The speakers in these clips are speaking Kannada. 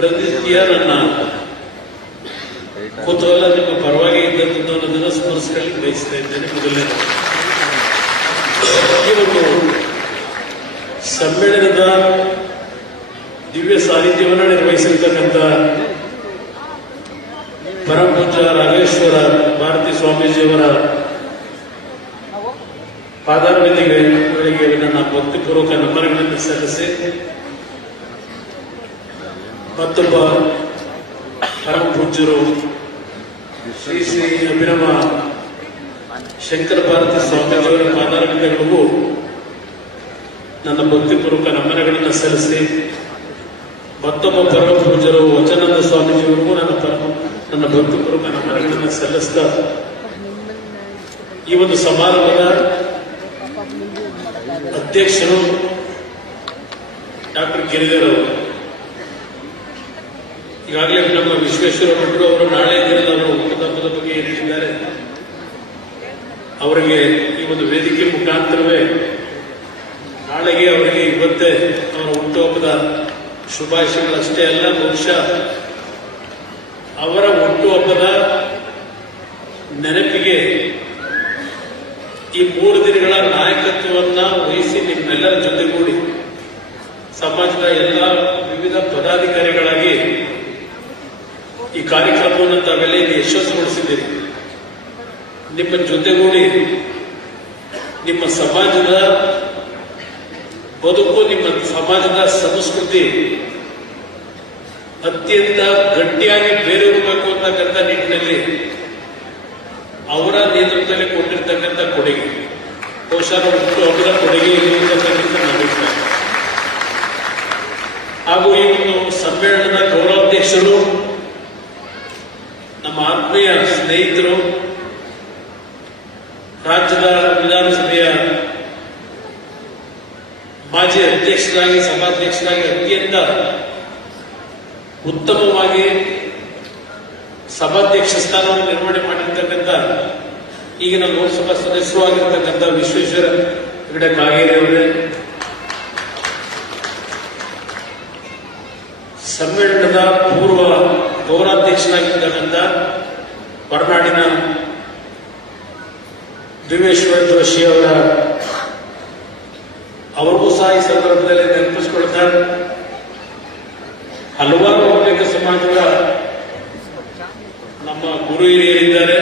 ಪ್ರತಿನಿತ್ಯ ನನ್ನ ಕುತೂಹಲ ನಿಮ್ಮ ಪರವಾಗಿ ಇದ್ದಂತ ಅನ್ನೋದನ್ನು ಬಯಸ್ತಾ ಇದ್ದೇನೆ. ಮೊದಲನೇ ಈ ಒಂದು ಸಮ್ಮೇಳನದ ದಿವ್ಯ ಸಾನ್ನಿಧ್ಯವನ್ನು ನಿರ್ವಹಿಸಿರ್ತಕ್ಕಂಥ ಪರಮಪೂಜ ರಾಘೇಶ್ವರ ಭಾರತಿ ಸ್ವಾಮೀಜಿಯವರ ಪಾದಾರ್ವಿಂದಿಗಳಿಗೆ ನನ್ನ ಭಕ್ತಿಪೂರ್ವಕ ನಮನಗಳನ್ನು ಸಲ್ಲಿಸಿ ಮತ್ತೊಬ್ಬ ಪರಮ ಪೂಜ್ಯರು ಶ್ರೀ ಶ್ರೀ ಅಭಿರಮ ಶಂಕರ ಭಾರತಿ ಸ್ವಾಮೀಜಿಯವರ ಪಾದಾರ್ವಿಂದಗಳಿಗೂ ನನ್ನ ಭಕ್ತಿಪೂರ್ವಕ ನಮನಗಳನ್ನು ಸಲ್ಲಿಸಿ, ಮತ್ತೊಬ್ಬ ಪರಮ ಪೂಜ್ಯರು ವಚನಂದ ಸ್ವಾಮೀಜಿಯವರಿಗೂ ನನ್ನ ನನ್ನ ಭಕ್ತಿಪೂರ್ವಕ ನಮನಗಳನ್ನು ಸಲ್ಲಿಸ್ತಾ, ಈ ಒಂದು ಸಮಾರಂಭದ ಅಧ್ಯಕ್ಷರು ಡಾಕ್ಟರ್ ಗಿರಿಧರ್ ಅವರು. ಈಗಾಗಲೇ ನಮ್ಮ ವಿಶ್ವೇಶ್ವರ ಭಟ್ರು ಅವರು ನಾಳೆ ದಿನದ ಹುಟ್ಟುಹಬ್ಬದ ಬಗ್ಗೆ ಹೇಳಿದ್ದಾರೆ? ಅವರಿಗೆ ಈ ಒಂದು ವೇದಿಕೆ ಮುಖಾಂತರವೇ ನಾಳೆಗೆ ಅವರಿಗೆ ಇವತ್ತೇ ಅವರ ಹುಟ್ಟುಹಬ್ಬದ ಶುಭಾಶಯಗಳಷ್ಟೇ ಅಲ್ಲ, ಬಹುಶಃ ಅವರ ಹುಟ್ಟುಹಬ್ಬದ ನೆನಪಿಗೆ ಈ ಮೂರು ದಿನಗಳ ನಾಯಕತ್ವವನ್ನ ವಹಿಸಿ ನಿಮ್ಮೆಲ್ಲರ ಜೊತೆಗೂಡಿ ಸಮಾಜದ ಎಲ್ಲ ವಿವಿಧ ಪದಾಧಿಕಾರಿಗಳಾಗಿ ಈ ಕಾರ್ಯಕ್ರಮವನ್ನು ತಾವೆಲ್ಲ ಇಲ್ಲಿ ನಿಮ್ಮ ಜೊತೆಗೂಡಿ ನಿಮ್ಮ ಸಮಾಜದ ಬದುಕು, ನಿಮ್ಮ ಸಮಾಜದ ಸಂಸ್ಕೃತಿ ಅತ್ಯಂತ ಗಟ್ಟಿಯಾಗಿ ಬೇರೂರಬೇಕು ಅಂತಕ್ಕಂಥ ನಿಟ್ಟಿನಲ್ಲಿ ಅವರ ನೇತೃತ್ವದಲ್ಲಿ ಕೊಟ್ಟಿರ್ತಕ್ಕಂಥ ಕೊಡುಗೆ. ಬಹುಶಃ ಹುಟ್ಟು ಅವರ ಕೊಡುಗೆ ಹಾಗೂ ಈ ಒಂದು ಸಮ್ಮೇಳನದ ಗೌರವಾಧ್ಯಕ್ಷರು ಆತ್ಮೀಯ ಸ್ನೇಹಿತರು, ರಾಜ್ಯದ ವಿಧಾನಸಭೆಯ ಮಾಜಿ ಅಧ್ಯಕ್ಷರಾಗಿ, ಸಭಾಧ್ಯಕ್ಷರಾಗಿ ಅತ್ಯಂತ ಉತ್ತಮವಾಗಿ ಸಭಾಧ್ಯಕ್ಷ ಸ್ಥಾನವನ್ನು ನಿರ್ವಹಣೆ ಮಾಡಿರ್ತಕ್ಕಂಥ ಈಗಿನ ಲೋಕಸಭಾ ಸದಸ್ಯರು ಆಗಿರ್ತಕ್ಕಂಥ ವಿಶ್ವೇಶ್ವರ ಹೆಗಡೆ ಕಾಗೇರಿ ಅವರೇ. ಸಮ್ಮೇಳನದ ಪೂರ್ವ ಗೌರವಾಧ್ಯಕ್ಷರಾಗಿರ್ತಕ್ಕಂಥ ಹೊರನಾಡಿನ ದಿವೇಶ್ವರ ಜೋಶಿ ಅವರ ಅವ್ರಿಗೂ ಸಹ ಈ ಸಂದರ್ಭದಲ್ಲಿ ನೆನಪಿಸಿಕೊಳ್ತಾರೆ. ಹಲವಾರು ಬಹುತೇಕ ಸಮಾಜದ ನಮ್ಮ ಗುರು ಹಿರಿಯರಿದ್ದಾರೆ.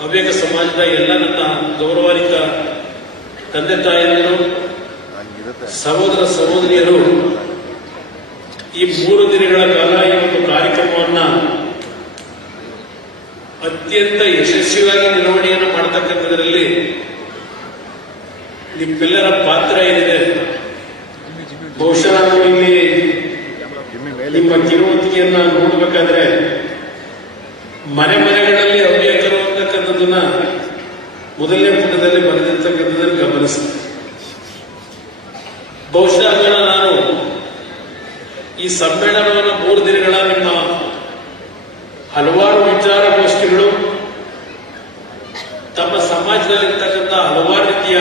ಹವ್ಯಕ ಸಮಾಜದ ಎಲ್ಲ ನನ್ನ ಗೌರವಾನ್ವಿತ ತಂದೆ ತಾಯಿಯರು, ಸಹೋದರ ಸಹೋದರಿಯರು, ಈ ಮೂರು ದಿನಗಳ ಕಾಲ ಈ ಒಂದು ಕಾರ್ಯಕ್ರಮವನ್ನ ಅತ್ಯಂತ ಯಶಸ್ವಿಯಾಗಿ ನಿರ್ವಹಣೆಯನ್ನು ಮಾಡತಕ್ಕಂಥದ್ರಲ್ಲಿ ನಿಮ್ಮೆಲ್ಲರ ಪಾತ್ರ ಏನಿದೆ? ಬಹುಶಃ ನಾವು ಇಲ್ಲಿ ನಿಮ್ಮ ಕಿರುವಂತಿಗೆಯನ್ನ ನೋಡಬೇಕಾದ್ರೆ ಮನೆ ಮನೆಗಳಲ್ಲಿ ಹವ್ಯಕರು ಅಂತಕ್ಕಂಥದ್ದನ್ನ ಮೊದಲನೇ ಪುಟದಲ್ಲಿ ಬರೆದಿರ್ತಕ್ಕಂಥದ್ದನ್ನು ಗಮನಿಸಿದೆ ಬಹುಶಃ ನಾನು ಈ ಸಮ್ಮೇಳನವನ್ನು ಮೂರು ದಿನಗಳ ನಿಮ್ಮ ಹಲವಾರು ವಿಚಾರಗೋಷ್ಠಿಗಳು ತಮ್ಮ ಸಮಾಜದಲ್ಲಿರ್ತಕ್ಕಂಥ ಹಲವಾರು ರೀತಿಯ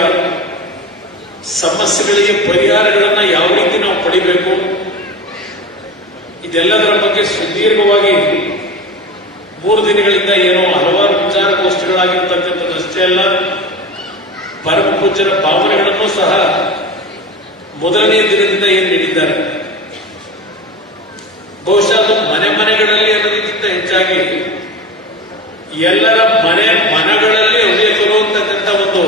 ಸಮಸ್ಯೆಗಳಿಗೆ ಪರಿಹಾರಗಳನ್ನ ಯಾವ ರೀತಿ ನಾವು ಪಡಿಬೇಕು? ಇದೆಲ್ಲದರ ಬಗ್ಗೆ ಸುದೀರ್ಘವಾಗಿ ಮೂರು ದಿನಗಳಿಂದ ಏನೋ ಹಲವಾರು ವಿಚಾರಗೋಷ್ಠಿಗಳಾಗಿರ್ತಕ್ಕಂಥದ್ದಷ್ಟೇ ಅಲ್ಲ ಪರಮ ಪೂಜ್ಯರ ಭಾವನೆಗಳನ್ನು ಸಹ ಮೊದಲನೇ ದಿನದಿಂದ ಏನು ನೀಡಿದ್ದಾರೆ? ಬಹುಶಃ ಅದು ಮನೆ ಮನೆಗಳಲ್ಲಿ ಅನ್ನೋದಕ್ಕಿಂತ ಹೆಚ್ಚಾಗಿ ಎಲ್ಲರ ಮನೆ ಮನಗಳಲ್ಲಿ ಹವ್ಯಕರು ಅಂತಕ್ಕಂಥ ಒಂದು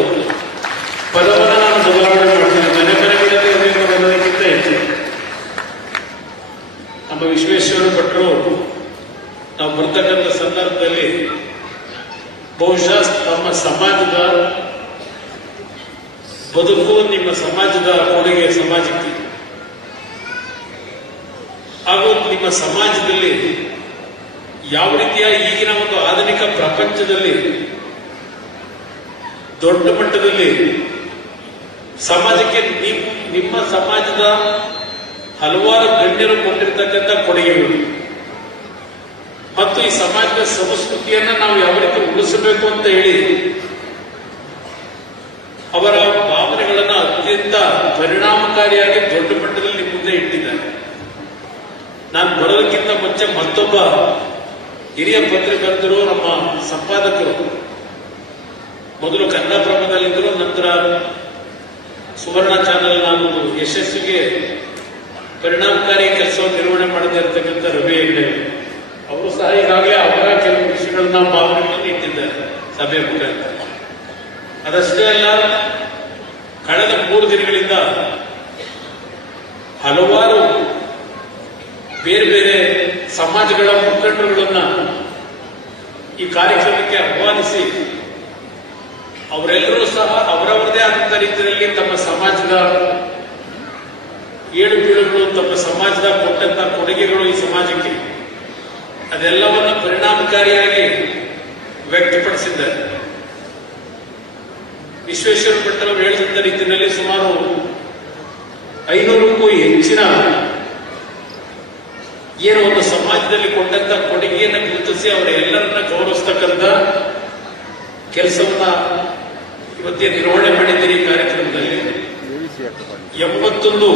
ಪದವನ್ನು ನಾನು ಬದಲಾವಣೆ ಮಾಡ್ತೀನಿ ಮನೆ ಮನೆಗಳಲ್ಲಿ ಹವ್ಯಕರು ಅನ್ನೋದಕ್ಕಿಂತ ಹೆಚ್ಚು ನಮ್ಮ ವಿಶ್ವೇಶ್ವರ ಭಟ್ರು ಬರ್ತಕ್ಕಂಥ ಸಂದರ್ಭದಲ್ಲಿ ಬಹುಶಃ ತಮ್ಮ ಸಮಾಜದ ಬದುಕು ನಿಮ್ಮ ಸಮಾಜದ ಕೊಡುಗೆ ಸಮಾಜಕ್ಕೆ. ಹಾಗೂ ನಿಮ್ಮ ಸಮಾಜದಲ್ಲಿ ಯಾವ ರೀತಿಯ ಈಗಿನ ಒಂದು ಆಧುನಿಕ ಪ್ರಪಂಚದಲ್ಲಿ, ದೊಡ್ಡ ಮಟ್ಟದಲ್ಲಿ ಸಮಾಜಕ್ಕೆ ನಿಮ್- ನಿಮ್ಮ ಸಮಾಜದ ಹಲವಾರು ಗಣ್ಯರು ಕೊಟ್ಟಿರ್ತಕ್ಕಂಥ ಕೊಡುಗೆಗಳು. ಮತ್ತು ಈ ಸಮಾಜದ ಸಂಸ್ಕೃತಿಯನ್ನ ನಾವು ಯಾವ ರೀತಿ ಉಳಿಸಬೇಕು ಅಂತ ಹೇಳಿ ಅವರ ಭಾವನೆಗಳನ್ನ ಅತ್ಯಂತ ಪರಿಣಾಮಕಾರಿಯಾಗಿ ದೊಡ್ಡ ಮಟ್ಟದಲ್ಲಿ ಮುಂದೆ ಇಟ್ಟಿದ್ದಾರೆ. ನಾನು ಬರೋದಕ್ಕಿಂತ ಮುಂಚೆ ಮತ್ತೊಬ್ಬ ಹಿರಿಯ ಪತ್ರಕರ್ತರು, ನಮ್ಮ ಸಂಪಾದಕರು, ಮೊದಲು ಕನ್ನಡಪ್ರಭದಲ್ಲಿದ್ದರು ನಂತರ ಸುವರ್ಣ ಚಾನೆಲ್ ನಾನು ಯಶಸ್ಸಿಗೆ ಪರಿಣಾಮಕಾರಿ ಕೆಲಸವನ್ನು ನಿರ್ವಹಣೆ ಮಾಡದೇ ಇರತಕ್ಕಂಥ ರವಿ ಹೆಗ್ಡೆ. ಅವರು ಸಹ ಈಗಾಗಲೇ ಅವರ ಕೆಲವು ವಿಷಯಗಳನ್ನ ಮಾದರಿಗಳನ್ನು ಇಟ್ಟಿದ್ದಾರೆ ಸಭೆ ಮುಖಾಂತರ. ಅದಷ್ಟೇ ಅಲ್ಲ, ಕಳೆದ ಮೂರು ದಿನಗಳಿಂದ ಹಲವಾರು ಬೇರೆ ಬೇರೆ ಸಮಾಜಗಳ ಮುಖಂಡರುಗಳನ್ನ ಈ ಕಾರ್ಯಕ್ರಮಕ್ಕೆ ಆಹ್ವಾನಿಸಿ, ಅವರೆಲ್ಲರೂ ಸಹ ಅವರವರದೇ ಆದಂತ ರೀತಿಯಲ್ಲಿ ತಮ್ಮ ಸಮಾಜದ ಏಳು ಬೀಳುಗಳು ತಮ್ಮ ಸಮಾಜದ ಕೊಟ್ಟಂತ ಕೊಡುಗೆಗಳು ಈ ಸಮಾಜಕ್ಕೆ ಅದೆಲ್ಲವನ್ನ ಪರಿಣಾಮಕಾರಿಯಾಗಿ ವ್ಯಕ್ತಪಡಿಸಿದ್ದಾರೆ. ವಿಶ್ವೇಶ್ವರ ಭಟ್ಟರು ಹೇಳಿದಂತ ರೀತಿಯಲ್ಲಿ ಸುಮಾರು ಐನೂರಕ್ಕೂ ಹೆಚ್ಚಿನ ಏನು ಒಂದು ಸಮಾಜದಲ್ಲಿ ಕೊಟ್ಟಂತ ಕೊಡುಗೆಯನ್ನು ಗುರುತಿಸಿ ಅವರೆಲ್ಲರನ್ನ ಗೌರವಿಸ್ತಕ್ಕಂಥ ಕೆಲಸವನ್ನ ಇವತ್ತೇ ನಿರ್ವಹಣೆ ಮಾಡಿದ್ದೀರಿ ಕಾರ್ಯಕ್ರಮದಲ್ಲಿ. ಎಂಬತ್ತೊಂದು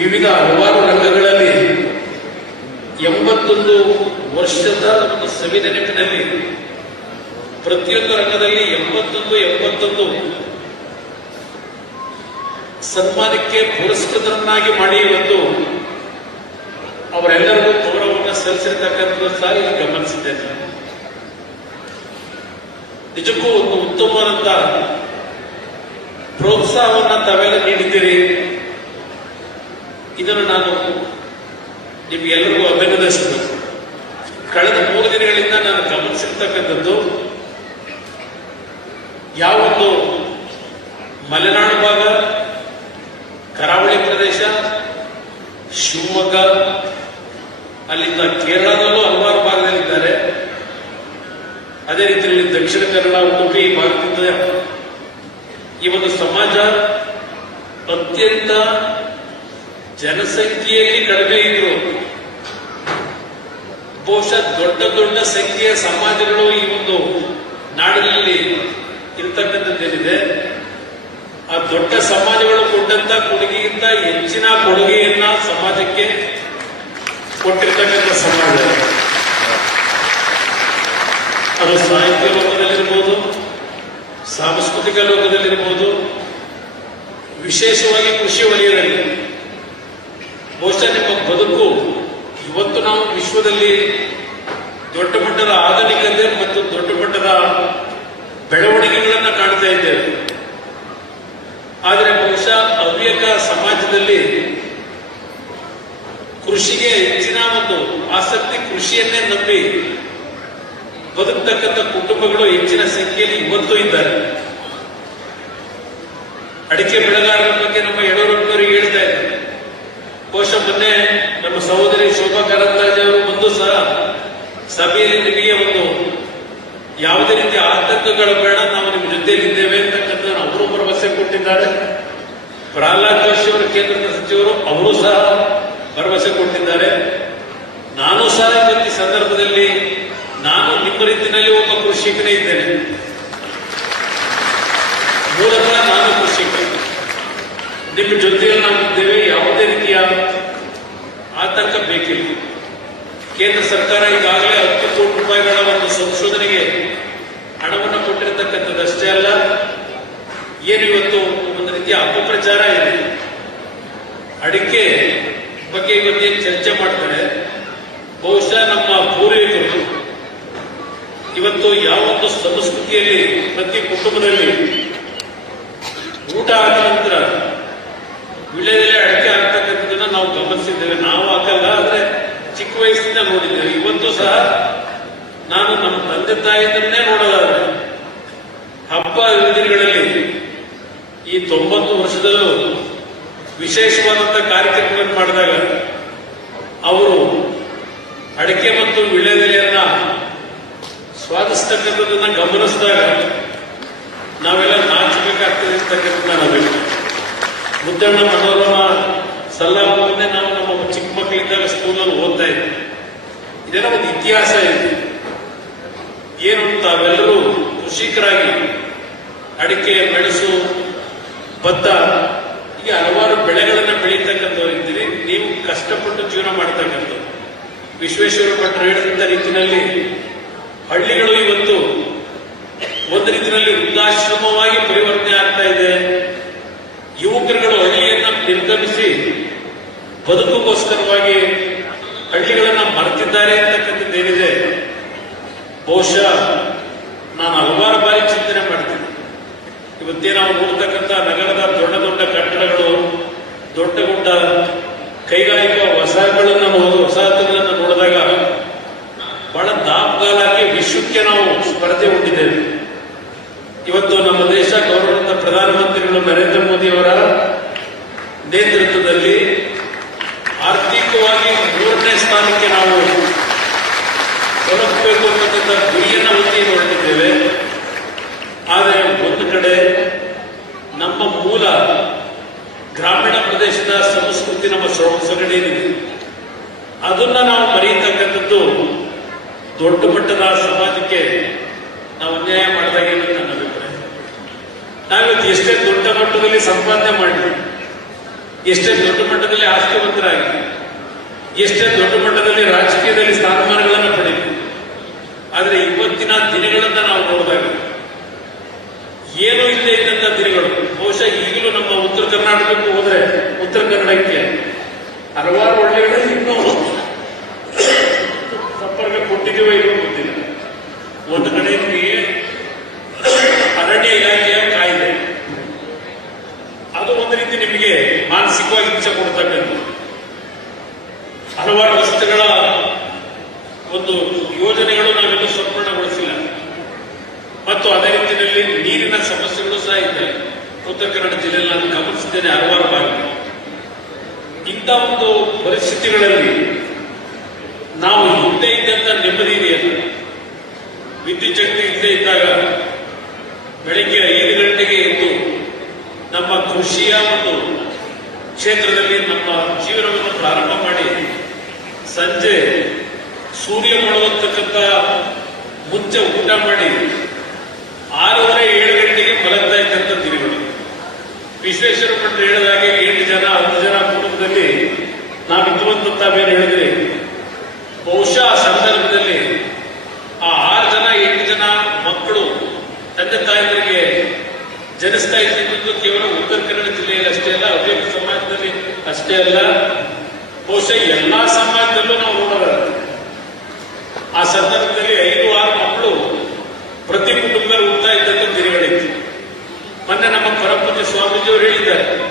ವಿವಿಧ ಹಲವಾರು ರಂಗಗಳಲ್ಲಿ ಎಂಬತ್ತೊಂದು ವರ್ಷದ ಒಂದು ಸವಿ ನೆನಪಿನಲ್ಲಿ ಪ್ರತಿಯೊಂದು ರಂಗದಲ್ಲಿ ಎಂಬತ್ತೊಂದು ಎಂಬತ್ತೊಂದು ಸನ್ಮಾನಕ್ಕೆ ಪುರಸ್ಕೃತರನ್ನಾಗಿ ಮಾಡಿ ಇವತ್ತು ಅವರೆಲ್ಲರಿಗೂ ಗೌರವವನ್ನು ಸಲ್ಲಿಸಿರ್ತಕ್ಕಂಥದ್ದು ಸಹ ಇಲ್ಲಿ ಗಮನಿಸಿದ್ದೇನೆ ನಿಜಕ್ಕೂ ಒಂದು ಉತ್ತಮವಾದಂತ ಪ್ರೋತ್ಸಾಹವನ್ನ ತಾವೆಲ್ಲ ನೀಡಿದ್ದೀರಿ. ಇದನ್ನು ನಾನು ನಿಮಗೆಲ್ಲರಿಗೂ ಅಭಿನಂದಿಸಬೇಕು ಕಳೆದ ಮೂರು ದಿನಗಳಿಂದ ನಾನು ಗಮನಿಸಿರ್ತಕ್ಕಂಥದ್ದು ಯಾವೊಂದು ಮಲೆನಾಡು ಭಾಗ, ಕರಾವಳಿ ಪ್ರದೇಶ, ಶಿವಮೊಗ್ಗ ಅಲ್ಲಿಂದ ಕೇರಳದಲ್ಲೂ ಹಲವಾರು ಭಾಗದಲ್ಲಿದ್ದಾರೆ. ಅದೇ ರೀತಿಯಲ್ಲಿ ದಕ್ಷಿಣ ಕನ್ನಡ, ಉಡುಪಿ ಭಾಗದಿಂದ ಈ ಒಂದು ಸಮಾಜ ಅತ್ಯಂತ ಜನಸಂಖ್ಯೆಯಲ್ಲಿ ಕಡಿಮೆ ಇದ್ರು. ಬಹುಶಃ ದೊಡ್ಡ ದೊಡ್ಡ ಸಂಖ್ಯೆಯ ಸಮಾಜಗಳು ಈ ಒಂದು ನಾಡಿನಲ್ಲಿ ಇರ್ತಕ್ಕಂಥದ್ದೇನಿದೆ? ಆ ದೊಡ್ಡ ಸಮಾಜಗಳು ಕೊಟ್ಟಂತ ಕೊಡುಗೆಗಿಂತ ಹೆಚ್ಚಿನ ಕೊಡುಗೆಯನ್ನ ಸಮಾಜಕ್ಕೆ ಕೊಟ್ಟಿರ್ತಕ್ಕಂಥ ಸಮಾಜ. ಅದು ಸಾಹಿತ್ಯ ಲೋಕದಲ್ಲಿರ್ಬೋದು, ಸಾಂಸ್ಕೃತಿಕ ಲೋಕದಲ್ಲಿರ್ಬೋದು, ವಿಶೇಷವಾಗಿ ಕೃಷಿ ವಲಯದಲ್ಲಿ. ಬಹುಶಃ ನಿಮ್ಮ ಬದುಕು ಇವತ್ತು ನಾವು ವಿಶ್ವದಲ್ಲಿ ದೊಡ್ಡ ಮಟ್ಟದ ಆಧುನಿಕತೆ ಮತ್ತು ದೊಡ್ಡ ಮಟ್ಟದ ಬೆಳವಣಿಗೆಗಳನ್ನು ಕಾಣ್ತಾ ಇದ್ದೇವೆ. ಆದರೆ ಬಹುಶಃ ಹವ್ಯಕ ಸಮಾಜದಲ್ಲಿ ಕೃಷಿಗೆ ಹೆಚ್ಚಿನ ಒಂದು ಆಸಕ್ತಿ ಕೃಷಿಯನ್ನೇ ನಂಬಿ ಬದುಕ್ತಕ್ಕಂಥ ಕುಟುಂಬಗಳು ಹೆಚ್ಚಿನ ಸಂಖ್ಯೆಯಲ್ಲಿ ಇವತ್ತು ಇದ್ದಾರೆ. ಅಡಿಕೆ ಬೆಳೆಗಾರರ ಬಗ್ಗೆ ನಮ್ಮ ಇದ್ದಾರೆ ಬಹುಶಃ ಮೊನ್ನೆ ನಮ್ಮ ಸಹೋದರಿ ಶೋಭಾ ಕರಂದ್ಲಾಜೆ ಅವರು ಬಂದು ಸಹ ಸಭೆಯಲ್ಲಿ ನಿಮಗೆ ಒಂದು ಯಾವುದೇ ರೀತಿಯ ಆತಂಕಗಳು ಬೇಡ, ನಾವು ನಿಮ್ಮ ಜೊತೆಯಲ್ಲಿದ್ದೇವೆ ಅಂತಕ್ಕಂಥ ಅವರು ಭರವಸೆ ಕೊಟ್ಟಿದ್ದಾರೆ. ಪ್ರಹ್ಲಾದ್ ಜೋಶಿ ಅವರ ಕೇಂದ್ರದ ಸಚಿವರು ಅವರು ಸಹ ಭರವಸೆ ಕೊಟ್ಟಿದ್ದಾರೆ. ನಾನು ಸಹ ಇವತ್ತು ಈ ಸಂದರ್ಭದಲ್ಲಿ ನಾನು ನಿಮ್ಮ ರೀತಿಯಲ್ಲಿ ಒಬ್ಬ ಕೃಷಿಕನೇ ಇದ್ದೇನೆ. ಮೂಲತಃ ನಾನು ಕೃಷಿಕ. ನಿಮ್ಮ ಜೊತೆಯಲ್ಲಿ ನಾವು ಇದ್ದೇವೆ ಯಾವುದೇ ರೀತಿಯ ಆತಂಕ ಬೇಕಿಲ್ಲ ಕೇಂದ್ರ ಸರ್ಕಾರ ಈಗಾಗಲೇ ಹತ್ತು ಕೋಟಿ ರೂಪಾಯಿಗಳ ಒಂದು ಸಂಶೋಧನೆಗೆ ಹಣವನ್ನು ಕೊಟ್ಟಿರತಕ್ಕಂಥದ್ದಷ್ಟೇ ಅಲ್ಲ, ಏನು ಇವತ್ತು ಒಂದು ರೀತಿಯ ಅಪಪ್ರಚಾರ ಇದೆ. ಅಡಿಕೆ ಬಗ್ಗೆ ಇವತ್ತೇನು ಚರ್ಚೆ ಮಾಡ್ತಾರೆ? ಬಹುಶಃ ನಮ್ಮ ಪೂರ್ವಿಕರು ಇವತ್ತು ಯಾವೊಂದು ಸಂಸ್ಕೃತಿಯಲ್ಲಿ ಪ್ರತಿ ಕುಟುಂಬದಲ್ಲಿ ಊಟ ಆದ ನಂತರ ವಿಳೆದೆಲೆ ಅಡಿಕೆ ಆಗ್ತಕ್ಕಂಥದ್ದನ್ನು ನಾವು ಗಮನಿಸಿದ್ದೇವೆ. ನಾವು ವಯಸ್ಸಿಂದ ನೋಡಿದ್ದೇವೆ. ಇವತ್ತು ಸಹ ನಾನು ನಮ್ಮ ತಂದೆ ತಾಯಿಯನ್ನೇ ನೋಡೋದಾದ್ರೆ ಹಬ್ಬ ಹರಿದಿನಗಳಲ್ಲಿ ಈ ತೊಂಬತ್ತು ವರ್ಷದಲ್ಲೂ ವಿಶೇಷವಾದಂತಹ ಕಾರ್ಯಕ್ರಮಗಳನ್ನು ಮಾಡಿದಾಗ ಅವರು ಅಡಿಕೆ ಮತ್ತು ವಿಳೆದೆಲೆಯನ್ನ ಸ್ವಾದಿಸ್ತಕ್ಕಂಥದ್ದನ್ನ ಗಮನಿಸಿದಾಗ ನಾವೆಲ್ಲ ನಾಚಬೇಕಾಗ್ತದೆ ಅಂತಕ್ಕಂಥ ನಾನು ಮುದ್ದಣ್ಣ ಮನೋರಮ ಸಲ್ಲಾಪವನ್ನೇ ನಾವು ನಮ್ಮ ಚಿಕ್ಕ ಮಕ್ಕಳಿದ್ದಾಗ ಸ್ಕೂಲಲ್ಲಿ ಓದ್ತಾ ಇದ್ವಿ. ಇದೆಲ್ಲ ಒಂದು ಇತಿಹಾಸ ಇದೆ ಏನು ತಾವೆಲ್ಲರೂ ಕೃಷಿಕರಾಗಿ ಅಡಿಕೆ, ಮೆಣಸು, ಭತ್ತ, ಹೀಗೆ ಹಲವಾರು ಬೆಳೆಗಳನ್ನು ಬೆಳೀತಕ್ಕಂಥವರಿದ್ದೀರಿ ನೀವು ಕಷ್ಟಪಟ್ಟು ಜೀವನ ಮಾಡ್ತಕ್ಕಂಥವ್ರು ವಿಶ್ವೇಶ್ವರ ಭಟ್ರು ಹೇಳಿದಂತ ರೀತಿಯಲ್ಲಿ ಹಳ್ಳಿಗಳು ಇವತ್ತು ಒಂದು ರೀತಿಯಲ್ಲಿ ವೃದ್ಧಾಶ್ರಮವಾಗಿ ಪರಿವರ್ತನೆ ಆಗ್ತಾ ಇದೆ. ಯುವಕರುಗಳು ಹಳ್ಳಿಯನ್ನ ನಿರ್ಗಮಿಸಿ ಬದುಕುಗೋಸ್ಕರವಾಗಿ ಹಳ್ಳಿಗಳನ್ನ ಮರೆತಿದ್ದಾರೆ ಅಂತಕ್ಕಂಥದ್ದು ಏನಿದೆ? ಬಹುಶಃ ನಾನು ಹಲವಾರು ಬಾರಿ ಚಿಂತನೆ ಮಾಡ್ತೀನಿ. ಇವತ್ತೇ ನಾವು ನೋಡ್ತಕ್ಕಂಥ ನಗರದ ದೊಡ್ಡ ದೊಡ್ಡ ಕಟ್ಟಡಗಳು, ದೊಡ್ಡ ದೊಡ್ಡ ಕೈಗಾರಿಕಾ ವಸಾಹಗಳನ್ನು ನೋಡೋದು ವಸಾಹತುಗಳನ್ನು ನೋಡಿದಾಗ ಬಹಳ ದಾಪಗಾಲಾಗಿ ವಿಶ್ವಕ್ಕೆ ನಾವು ಸ್ಪರ್ಧೆ ಹೊಂದಿದ್ದೇವೆ. ಇವತ್ತು ನಮ್ಮ ದೇಶ ಗೌರವದ ಪ್ರಧಾನಮಂತ್ರಿಗಳು ನರೇಂದ್ರ ಮೋದಿ ಅವರ ನೇತೃತ್ವದಲ್ಲಿ ಆರ್ಥಿಕವಾಗಿ ಮೂರನೇ ಸ್ಥಾನಕ್ಕೆ ನಾವು ತಲುಪಬೇಕು ಅಂತಕ್ಕಂಥ ಗುರಿಯನ್ನು ಹೊಂದಿ ಹೊರಟಿದ್ದೇವೆ ಆದರೆ ಒಂದು ಕಡೆ ನಮ್ಮ ಮೂಲ ಗ್ರಾಮೀಣ ಪ್ರದೇಶದ ಸಂಸ್ಕೃತಿ ನಮ್ಮ ಸೊ- ಸೊಗಡು ಏನಿದೆ ಅದನ್ನ ನಾವು ಮರೆಯತಕ್ಕಂಥದ್ದು ದೊಡ್ಡ ಮಟ್ಟದ ಸಮಾಜಕ್ಕೆ ನಾವು ಅನ್ಯಾಯ ಮಾಡಿದಾಗ ನನ್ನ ಅಭಿಪ್ರಾಯ. ನಾವಿವತ್ತು ಎಷ್ಟೇ ದೊಡ್ಡ ಮಟ್ಟದಲ್ಲಿ ಸಂಪಾದನೆ ಮಾಡಿ ಎಷ್ಟೇ ದೊಡ್ಡ ಮಟ್ಟದಲ್ಲಿ ಆಸ್ತಿವಂತರಾಗಿ, ಎಷ್ಟೇ ದೊಡ್ಡ ಮಟ್ಟದಲ್ಲಿ ರಾಜಕೀಯದಲ್ಲಿ ಸ್ಥಾನಮಾನಗಳನ್ನು ಪಡೆಯಿರಿ ಆದರೆ ಇವತ್ತಿನ ದಿನಗಳನ್ನ ನಾವು ನೋಡಿದಾಗ ಏನೂ ಇಲ್ಲ ಇದ್ದಂತ ದಿನಗಳು. ಬಹುಶಃ ಈಗಲೂ ನಮ್ಮ ಉತ್ತರ ಕರ್ನಾಟಕಕ್ಕೆ ಹೋದ್ರೆ ಉತ್ತರ ಕನ್ನಡಕ್ಕೆ ಹಲವಾರು ಒಳ್ಳೆಗಳು ಇನ್ನೂ ಸಂಪರ್ಕ ಕೊಟ್ಟಿದ್ದೀವೋ ಇಲ್ಲವೋ ಗೊತ್ತಿಲ್ಲ. ಒಂದು ಕಡೆ ಅರಣ್ಯ ಇಲಾಖೆಯ ಕಾಯ್ದೆ. ಅದು ಒಂದು ರೀತಿ ನಿಮಗೆ ಮಾನಸಿಕವಾಗಿ ಇಚ್ಛೆ ಕೊಡ್ತಕ್ಕಂಥದ್ದು ಹಲವಾರು ವಸ್ತುಗಳ ಒಂದು ಯೋಜನೆಗಳು ನಾವೆಲ್ಲೂ ಸಂಪೂರ್ಣಗೊಳಿಸಿಲ್ಲ. ಮತ್ತು ಅದೇ ನೀರಿನ ಸಹ ಇದೆ ಉತ್ತರ ಕನ್ನಡ ಜಿಲ್ಲೆಯಲ್ಲಿ ನಾನು ಗಮನಿಸಿದ್ದೇನೆ, ಹಲವಾರು ಬಾರಿ. ಇಂಥ ಒಂದು ಪರಿಸ್ಥಿತಿಗಳಲ್ಲಿ ನಾವು ಹಿಂದೆ ಇದ್ದಂತ ನೆಮ್ಮದಿ ಇದೆಯಲ್ಲ ವಿದ್ಯುತ್ ಶಕ್ತಿ ಇಲ್ಲದೆ ಇದ್ದಾಗ ಬೆಳಿಗ್ಗೆ ಐದು ಗಂಟೆಗೆ ಎದ್ದು ನಮ್ಮ ಕೃಷಿಯ ಒಂದು ಕ್ಷೇತ್ರದಲ್ಲಿ ನಮ್ಮ ಜೀವನವನ್ನು ಪ್ರಾರಂಭ ಮಾಡಿ ಸಂಜೆ ಸೂರ್ಯ ಮಾಡುವಂತಕ್ಕಂಥ ಮುಂಚೆ ಊಟ ಮಾಡಿ ಆರೂವರೆ, ಏಳು ಗಂಟೆಗೆ ಮಲಗ್ತಾ ಇದ್ದಂಥ ದಿನಗಳು ವಿಶ್ವೇಶ್ವರ ಪಟ್ಟ ಹೇಳಿದ ಹಾಗೆ ಎಂಟು ಜನ, ಹತ್ತು ಜನ ಕುಟುಂಬದಲ್ಲಿ ನಾನು ಇದ್ದುವಂತ ತಾವೇನು ಹೇಳಿದ್ರಿ, ಬಹುಶಃ ಸಂದರ್ಭದಲ್ಲಿ ಆ ಆರು ಜನ, ಎಂಟು ಜನ ಮಕ್ಕಳು ತಂದೆ ತಾಯಿಗಳಿಗೆ ಜನಿಸ್ತಾ ಇದ್ದಿದ್ದು ಕೇವಲ ಉತ್ತರ ಕನ್ನಡ ಜಿಲ್ಲೆಯಲ್ಲಿ ಅಷ್ಟೇ ಅಲ್ಲ ಹವ್ಯಕ ಸಮಾಜದಲ್ಲಿ ಅಷ್ಟೇ ಅಲ್ಲ. ಬಹುಶಃ ಎಲ್ಲಾ ಸಮಾಜದಲ್ಲೂ ನಾವು ನೋಡಬಾರದು. ಆ ಸಂದರ್ಭದಲ್ಲಿ ಐದು ಆರು ಮಕ್ಕಳು ಪ್ರತಿ ಕುಟುಂಬದಲ್ಲಿ ಹುಡ್ತಾ ಇದ್ದಂತ ದಿನಗಳಿತ್ತು ಮೊನ್ನೆ ನಮ್ಮ ಪರಪೂಜ್ಯ ಹೇಳಿದ್ದಾರೆ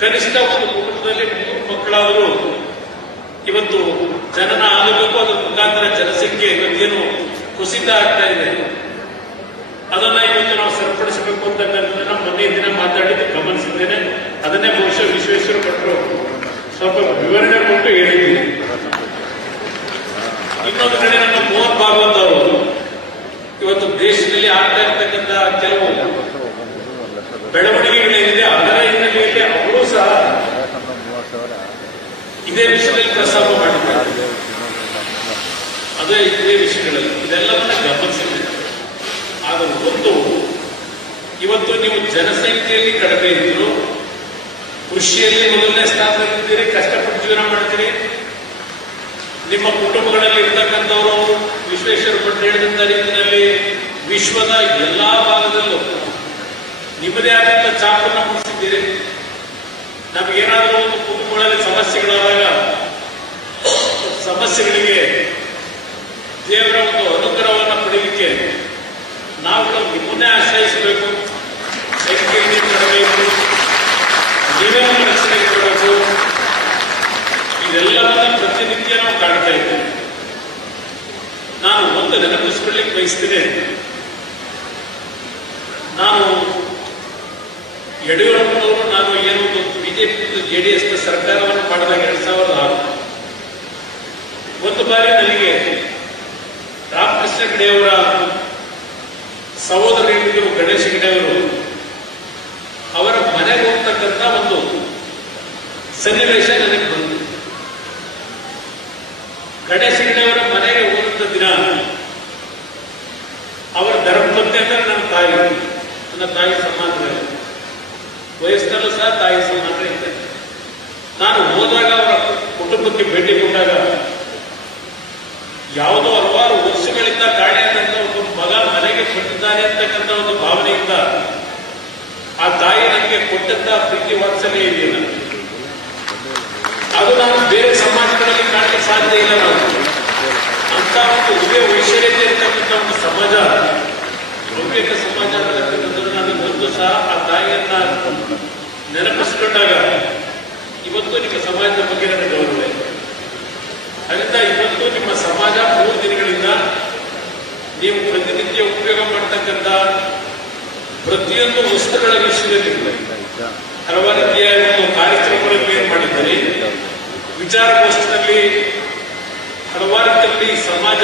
ಕನಿಷ್ಠ ಒಂದು ಕುಟುಂಬದಲ್ಲಿ ಮೂರು ಮಕ್ಕಳಾದರೂ ಇವತ್ತು ಜನನ ಆಗಬೇಕು, ಅದರ ಮುಖಾಂತರ ಜನಸಂಖ್ಯೆ ಇವತ್ತೇನು ಕುಸಿತ ಆಗ್ತಾ ಇದೆ. ಅದನ್ನ ಇವತ್ತು ನಾವು ಸರಿಪಡಿಸಬೇಕು ಅಂತಕ್ಕಂಥದ್ದನ್ನ ಮೊನ್ನೆ ದಿನ ಮಾತಾಡಿದ್ದು ಗಮನಿಸಿದ್ದೇನೆ. ಅದನ್ನೇ ಬಹುಶಃ ವಿಶ್ವೇಶ್ವರ ಭಟ್ರು ಸ್ವಲ್ಪ ವಿವರಣೆ ಕೊಟ್ಟು ಹೇಳಿದ್ದೀನಿ. ಇನ್ನೊಂದು ಕಡೆ ನನ್ನ ಮೋಹನ್ ಭಾಗವತ್ ಅವರು ಇವತ್ತು ದೇಶದಲ್ಲಿ ಆಗ್ತಾ ಇರ್ತಕ್ಕಂಥ ಕೆಲವು ಬೆಳವಣಿಗೆಗಳೇನಿದೆ ಅದರ ಹಿನ್ನೆಲೆಯಲ್ಲಿ ಅವರು ಸಹ ಇದೇ ವಿಷಯದಲ್ಲಿ ಪ್ರಸ್ತಾಪ ಮಾಡಿದ್ದಾರೆ. ಅದೇ ಇದೇ ವಿಷಯಗಳಲ್ಲಿ ಇದೆಲ್ಲವನ್ನ ಗಮನಿಸಿದೆ ಆದರೆ ಒಂದು, ಇವತ್ತು ನೀವು ಜನಸಂಖ್ಯೆಯಲ್ಲಿ ಕಡಿಮೆ ಇದ್ರು, ಕೃಷಿಯಲ್ಲಿ ಮೊದಲನೇ ಸ್ಥಾನದಲ್ಲಿದ್ದೀರಿ, ಕಷ್ಟಪಟ್ಟು ಜೀವನ ಮಾಡ್ತೀರಿ. ನಿಮ್ಮ ಕುಟುಂಬಗಳಲ್ಲಿ ಇರ್ತಕ್ಕಂಥವರು, ವಿಶ್ವೇಶ್ವರ ಭಟ್ ಹೇಳಿದಂಥ ರೀತಿಯಲ್ಲಿ, ವಿಶ್ವದ ಎಲ್ಲಾ ಭಾಗದಲ್ಲೂ ನಿಮ್ಮದೇ ಆದಂತ ಚಾಪನ್ನು ಮುಗಿಸಿದ್ದೀರಿ ನಮಗೇನಾದರೂ ಒಂದು ಕುಟುಂಬಗಳಲ್ಲಿ ಸಮಸ್ಯೆಗಳಾದಾಗ ಸಮಸ್ಯೆಗಳಿಗೆ ದೇವರ ಒಂದು ಅನುಗ್ರಹವನ್ನು ಪಡೆಯಲಿಕ್ಕೆ ನಾವು ನಿಮ್ಮನ್ನೇ ಆಶ್ರಯಿಸಬೇಕು. ಸಂಖ್ಯೆಯಲ್ಲಿ ಕೊಡಬೇಕು ನೀವೇ ಒಂದು ರಕ್ಷಣೆ ಪ್ರತಿನಿತ್ಯ ನಾವು ಕಾಣ್ತಾ ಇದ್ದೇವೆ. ನಾನು ಒಂದು ನೆನಪಿಸ್ಕೊಳ್ಳಿಕ್ಕೆ ಬಯಸ್ತೇನೆ. ನಾನು ಯಡಿಯೂರಪ್ಪನವರು ನಾನು ಏನು ಬಿಜೆಪಿ ಜೆ ಡಿ ಎಸ್ ಸರ್ಕಾರವನ್ನು ಮಾಡಿದಾಗ ಎರಡ್ ಸಾವಿರದ ಆರು. ಒಂದು ಬಾರಿ ನನಗೆ ರಾಮಕೃಷ್ಣ ಗಡೆಯವರ ಸಹೋದರಿಯರು ಗಣೇಶ ಗಡೆಯವರು ಅವರ ಮನೆಗೆ ಹೋಗ್ತಕ್ಕಂಥ ಒಂದು ಸನ್ನಿವೇಶ ನನಗೆ ಬಂತು. ಗಣೇಶ ಗಡೆಯವರ ಮನೆಗೆ ಹೋದಂತ ದಿನ ಅವರ ಧರ್ಮಪತ್ನಿ ಅಂದ್ರೆ ನನ್ನ ತಾಯಿ ನನ್ನ ತಾಯಿ ಸಮಾನದಲ್ಲಿ ವಯಸ್ಸಲ್ಲೂ ಸಹ ತಾಯಿ ಸಮಾನ ಇದ್ದಾರೆ ನಾನು ಹೋದಾಗ ಅವರ ಕುಟುಂಬಕ್ಕೆ ಭೇಟಿ ಕೊಟ್ಟಾಗ ಯಾವುದೋ ಹಲವಾರು ವರ್ಷಗಳಿಂದ ಅಂತ ಒಂದು ಮಗ ಮನೆಗೆ ಕೊಟ್ಟಿದ್ದಾನೆ ಅಂತಕ್ಕಂಥ ಒಂದು ಭಾವನೆಯಿಂದ ಆ ತಾಯಿ ನನಗೆ ಕೊಟ್ಟಂತ ಪ್ರೀತಿ ವಾತ್ಸಲ್ಯ ಇದೆಯಲ್ಲ. ಅದು ನಾನು ಬೇರೆ ಸಮಾಜಗಳಲ್ಲಿ ಕಾಣಲಿಕ್ಕೆ ಸಾಧ್ಯ ಇಲ್ಲ ನಾವು ಅಂತ ಒಂದು ಉದಯ ವೈಶಲ್ಯತೆ ಇರ್ತಕ್ಕಂಥ ಒಂದು ಸಮಾಜ ಹವ್ಯಕ ಸಮಾಜ ನಾನು ಒಂದು ಸಹ ಆ ತಾಯಿಯನ್ನ ನೆನಪಿಸ್ಕೊಂಡಾಗ ಇವತ್ತು ನಿಮ್ಮ ಸಮಾಜದ ಬಗ್ಗೆ ನನಗೆ ಗೌರವ ಅದರಿಂದ ಇವತ್ತು ನಿಮ್ಮ ಸಮಾಜ ಮೂರು ದಿನಗಳಿಂದ ನೀವು ಪ್ರತಿನಿತ್ಯ ಉಪಯೋಗ ಮಾಡ್ತಕ್ಕಂಥ ಪ್ರತಿಯೊಂದು ವಸ್ತುಗಳ ವಿಷಯದಲ್ಲಿ ಹಲವಾರು ರೀತಿಯ ಒಂದು ಕಾರ್ಯಕ್ರಮಗಳನ್ನು ಏನ್ ಮಾಡಿದ್ದಾರೆ ವಿಚಾರಗೋಷ್ಠಿನಲ್ಲಿ ಹಲವಾರು ರೀತಿಯಲ್ಲಿ ಸಮಾಜ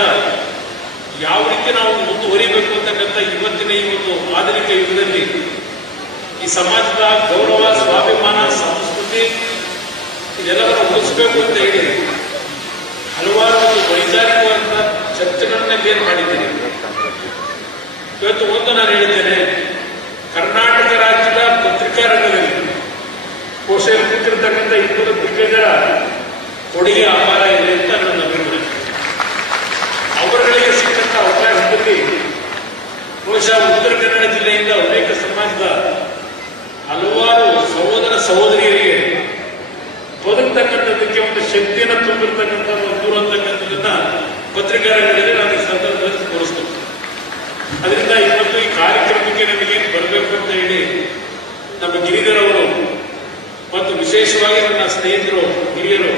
ಯಾವ ರೀತಿ ನಾವು ಮುಂದುವರಿಬೇಕು ಅಂತಕ್ಕಂಥ ಇವತ್ತಿನ ಈ ಒಂದು ಆಧುನಿಕ ಯುಗದಲ್ಲಿ ಈ ಸಮಾಜದ ಗೌರವ, ಸ್ವಾಭಿಮಾನ, ಸಂಸ್ಕೃತಿ ಇದೆಲ್ಲವನ್ನು ಉಳಿಸಬೇಕು ಅಂತ ಹೇಳಿ ಹಲವಾರು ಒಂದು ವೈಚಾರಿಕವಾದ ಚರ್ಚೆಗಳನ್ನ ಏನ್ ಮಾಡಿದ್ದೀನಿ ಇವತ್ತು ಒಂದು ನಾನು ಹೇಳಿದ್ದೇನೆ, ಕರ್ನಾಟಕ ರಾಜ್ಯದ ಪತ್ರಿಕಾ ರಂಗದಲ್ಲಿ ಕೋಶೆಯಲ್ಲಿ ಕೂತಿರ್ತಕ್ಕಂಥ ಇಬ್ಬರು ದಿಗ್ಗಜರ ಕೊಡುಗೆ ಅಪಾರ ಇದೆ ಅಂತ ನನ್ನ ಅಭಿಪ್ರಾಯ. ಅವರುಗಳಿಗೆ ಅವಕಾಶದಲ್ಲಿ ಬಹುಶಃ ಉತ್ತರ ಕನ್ನಡ ಜಿಲ್ಲೆಯಿಂದ ಅನೇಕ ಸಮಾಜದ ಹಲವಾರು ಸಹೋದರ ಸಹೋದರಿಯರಿಗೆ ಬದುಕ್ತಕ್ಕಂಥದ್ದಕ್ಕೆ ಒಂದು ಶಕ್ತಿಯನ್ನು ತುಂಬಿರ್ತಕ್ಕಂಥ ದೂರ ಅಂತಕ್ಕಂಥದ್ದನ್ನ ಪತ್ರಿಕಾರಂಗದಲ್ಲಿ ನಾನು ಈ ಸಂದರ್ಭದಲ್ಲಿ ತೋರಿಸ್ತೇನೆ. ಅದರಿಂದ ಇವತ್ತು ಈ ಕಾರ್ಯಕ್ರಮಕ್ಕೆ ನನಗೆ ಬರಬೇಕು ಅಂತ ಹೇಳಿ ನಮ್ಮ ಗಿರಿಧರ್ ಅವರು ಮತ್ತು ವಿಶೇಷವಾಗಿ ನನ್ನ ಸ್ನೇಹಿತರು, ಹಿರಿಯರು,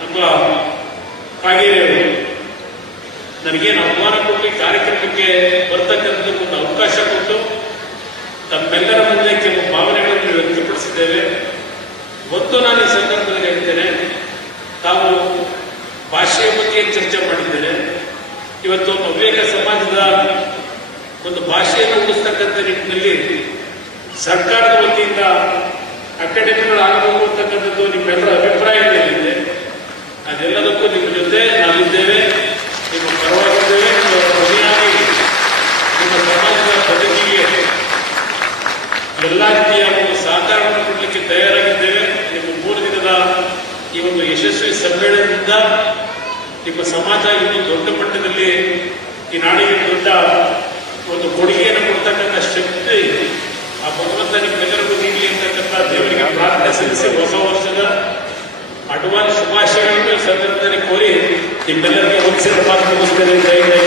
ನಮ್ಮ ಕಾಗೇರಿಯವರು ನನಗೇನು ಅವಮಾನ ಕೊಟ್ಟು ಕಾರ್ಯಕ್ರಮಕ್ಕೆ ಬರ್ತಕ್ಕಂಥದ್ದು ಒಂದು ಅವಕಾಶ ಕೊಟ್ಟು ತಮ್ಮೆಲ್ಲರ ಮುಂದೆ ಕೆಲವು ಭಾವನೆಗಳನ್ನು ವ್ಯಕ್ತಪಡಿಸಿದ್ದೇವೆ. ಮತ್ತು ನಾನು ಈ ಸಂದರ್ಭದಲ್ಲಿ ಹೇಳ್ತೇನೆ, ತಾವು ಭಾಷೆಯ ಬಗ್ಗೆ ಚರ್ಚೆ ಮಾಡಿದ್ದೇನೆ. ಇವತ್ತು ಹವ್ಯಕ ಸಮಾಜದ ಒಂದು ಭಾಷೆಯನ್ನು ಉಳಿಸ್ತಕ್ಕಂಥ ನಿಟ್ಟಿನಲ್ಲಿ ಸರ್ಕಾರದ ವತಿಯಿಂದ ಅಕಾಡೆಮಿಗಳು ಆಗಬೇಕು ಅಂತಕ್ಕಂಥದ್ದು ನಿಮ್ಮೆಲ್ಲರ ಅಭಿಪ್ರಾಯಗಳಿದೆ ಅದೆಲ್ಲದಕ್ಕೂ ನಿಮ್ಮ ಜೊತೆ ನಾವಿದ್ದೇವೆ ನಿಮ್ಮ ಪರವಾಗಿದ್ದೇವೆ ನಿಮ್ಮ ಧ್ವನಿಯಾಗಿ ನಿಮ್ಮ ಸಮಾಜದ ಬದುಕಿಗೆ ಎಲ್ಲ ರೀತಿಯ ಒಂದು ಸಹಕಾರವನ್ನು ಕೊಡಲಿಕ್ಕೆ ತಯಾರಾಗಿದ್ದೇವೆ. ನಿಮ್ಮ ಮೂರು ದಿನದ ಈ ಒಂದು ಯಶಸ್ವಿ ಸಮ್ಮೇಳನದಿಂದ ನಿಮ್ಮ ಸಮಾಜ ಇನ್ನು ದೊಡ್ಡ ಮಟ್ಟದಲ್ಲಿ ಈ ನಾಡಿಗೆ ದೊಡ್ಡ ಒಂದು ಕೊಡುಗೆಯನ್ನು ಕೊಡ್ತಕ್ಕಂಥ ಶಕ್ತಿ ಆ ಭಗವಂತ ನಿಮ್ಮೆಲ್ಲರಿಗೂ ನೀಡಲಿ ಅಂತಕ್ಕಂಥ ದೇವರಿಗೆ ಪ್ರಾರ್ಥನೆ ಸಲ್ಲಿಸಿ ಹೊಸ ವರ್ಷದ ಅಡ್ವಾನ್ಸ್ ಶುಭಾಶಯಗಳನ್ನು ಸಂದರ್ಭದಲ್ಲಿ ಕೋರಿ ನಿಮ್ಮೆಲ್ಲರಿಗೆ ಹೊಂದಿಸಿದ ಮಾತು ಮುಗಿಸ್ತೇನೆ ಜೈ ಜೈ